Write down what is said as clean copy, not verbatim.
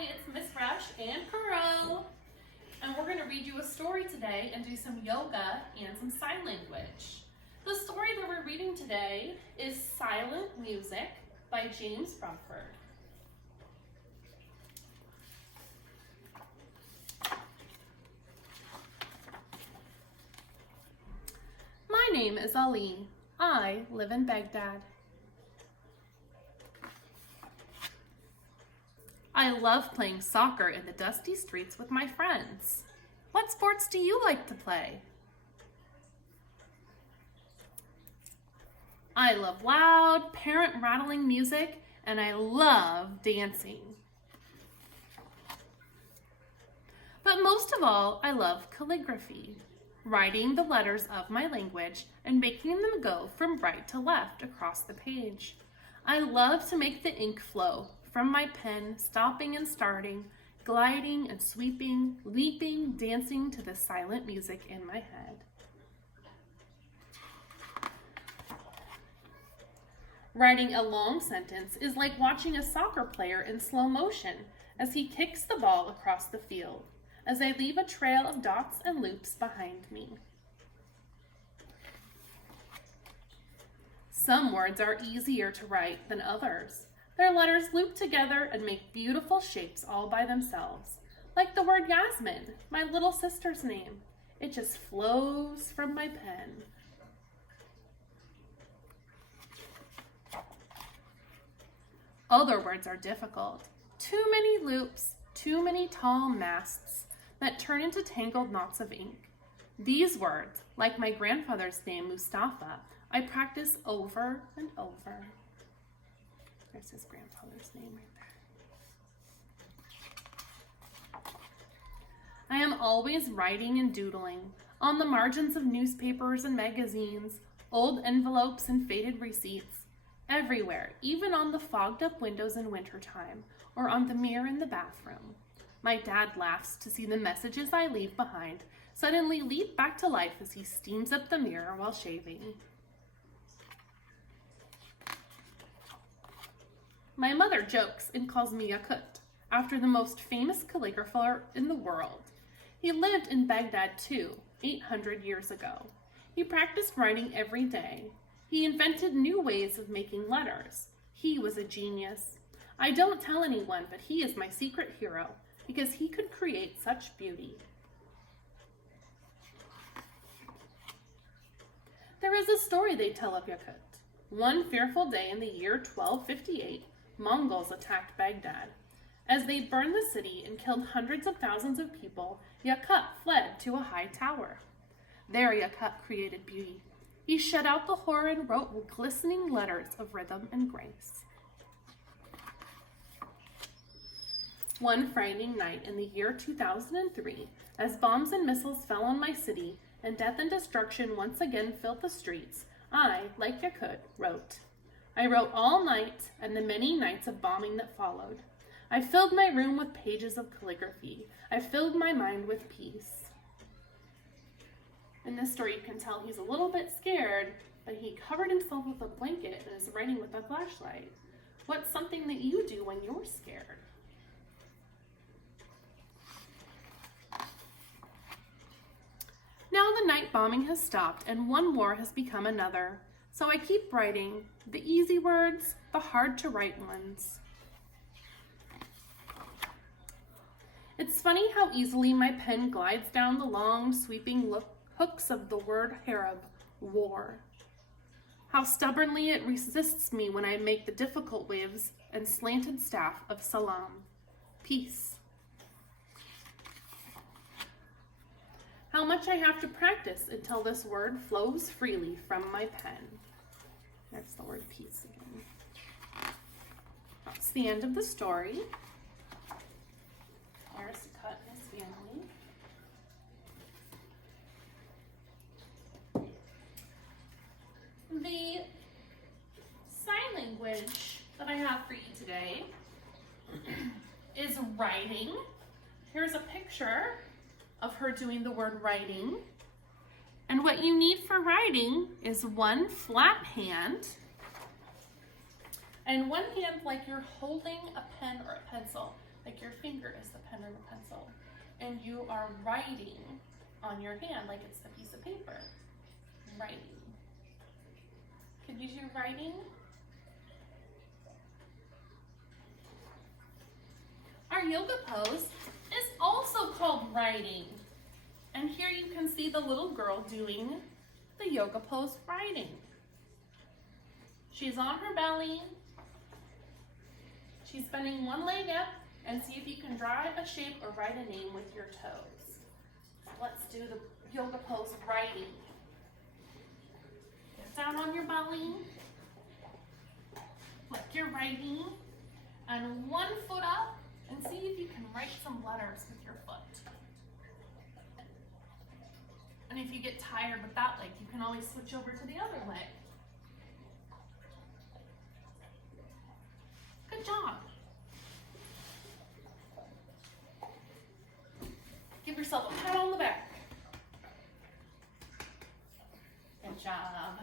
Hi, it's Miss Rush and Pearl, and we're going to read you a story today and do some yoga and some sign language. The story that we're reading today is Silent Music by James Rumford. My name is Ali. I live in Baghdad. I love playing soccer in the dusty streets with my friends. What sports do you like to play? I love loud, parent-rattling music, and I love dancing. But most of all, I love calligraphy, writing the letters of my language and making them go from right to left across the page. I love to make the ink flow from my pen, stopping and starting, gliding and sweeping, leaping, dancing to the silent music in my head. Writing a long sentence is like watching a soccer player in slow motion as he kicks the ball across the field, as I leave a trail of dots and loops behind me. Some words are easier to write than others. Their letters loop together and make beautiful shapes all by themselves, like the word Yasmin, my little sister's name. It just flows from my pen. Other words are difficult. Too many loops, too many tall masts that turn into tangled knots of ink. These words, like my grandfather's name, Mustafa, I practice over and over. There's his grandfather's name right there. I am always writing and doodling on the margins of newspapers and magazines, old envelopes and faded receipts, everywhere, even on the fogged up windows in wintertime or on the mirror in the bathroom. My dad laughs to see the messages I leave behind suddenly leap back to life as he steams up the mirror while shaving. My mother jokes and calls me Yakut, after the most famous calligrapher in the world. He lived in Baghdad too, 800 years ago. He practiced writing every day. He invented new ways of making letters. He was a genius. I don't tell anyone, but he is my secret hero because he could create such beauty. There is a story they tell of Yakut. One fearful day in the year 1258, Mongols attacked Baghdad. As they burned the city and killed hundreds of thousands of people, Yakut fled to a high tower. There Yakut created beauty. He shut out the horror and wrote glistening letters of rhythm and grace. One frightening night in the year 2003, as bombs and missiles fell on my city and death and destruction once again filled the streets, I, like Yakut, wrote. I wrote all night and the many nights of bombing that followed. I filled my room with pages of calligraphy. I filled my mind with peace. In this story, you can tell he's a little bit scared, but he covered himself with a blanket and is writing with a flashlight. What's something that you do when you're scared? Now the night bombing has stopped and one war has become another. So I keep writing the easy words, the hard to write ones. It's funny how easily my pen glides down the long, sweeping hooks of the word harab, war. How stubbornly it resists me when I make the difficult waves and slanted staff of salam, peace. How much I have to practice until this word flows freely from my pen. There's the word peace again. That's the end of the story. There's Yakut and his family. The sign language that I have for you today is writing. Here's a picture of her doing the word writing. And what you need for writing is one flat hand and one hand like you're holding a pen or a pencil. like your finger is the pen or the pencil, and you are writing on your hand like it's the piece of paper. Writing. Could you do writing? Our yoga pose is also called writing. And here you can see the little girl doing the yoga pose writing. She's on her belly. She's bending one leg up, and see if you can draw a shape or write a name with your toes. Let's do the yoga pose writing. Get down on your belly. Flip your writing, and one foot up, and see if you can write some letters with your foot. And if you get tired with that leg, you can always switch over to the other leg. Good job. Give yourself a pat on the back. Good job.